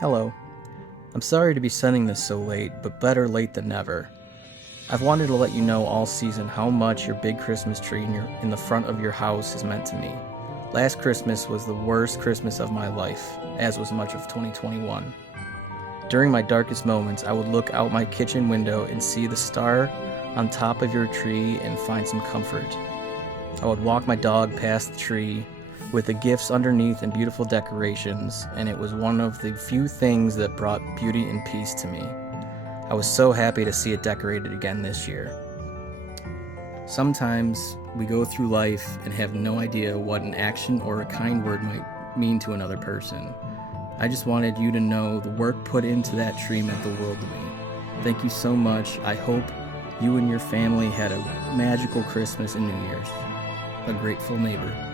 Hello. I'm sorry to be sending this so late, but better late than never. I've wanted to let you know all season how much your big Christmas tree in the front of your house has meant to me. Last Christmas was the worst Christmas of my life, as was much of 2021. During my darkest moments, I would look out my kitchen window and see the star on top of your tree and find some comfort. I would walk my dog past the tree with the gifts underneath and beautiful decorations, and it was one of the few things that brought beauty and peace to me. I was so happy to see it decorated again this year. Sometimes we go through life and have no idea what an action or a kind word might mean to another person. I just wanted you to know the work put into that tree meant the world to me. Thank you so much. I hope you and your family had a magical Christmas and New Year's. A grateful neighbor.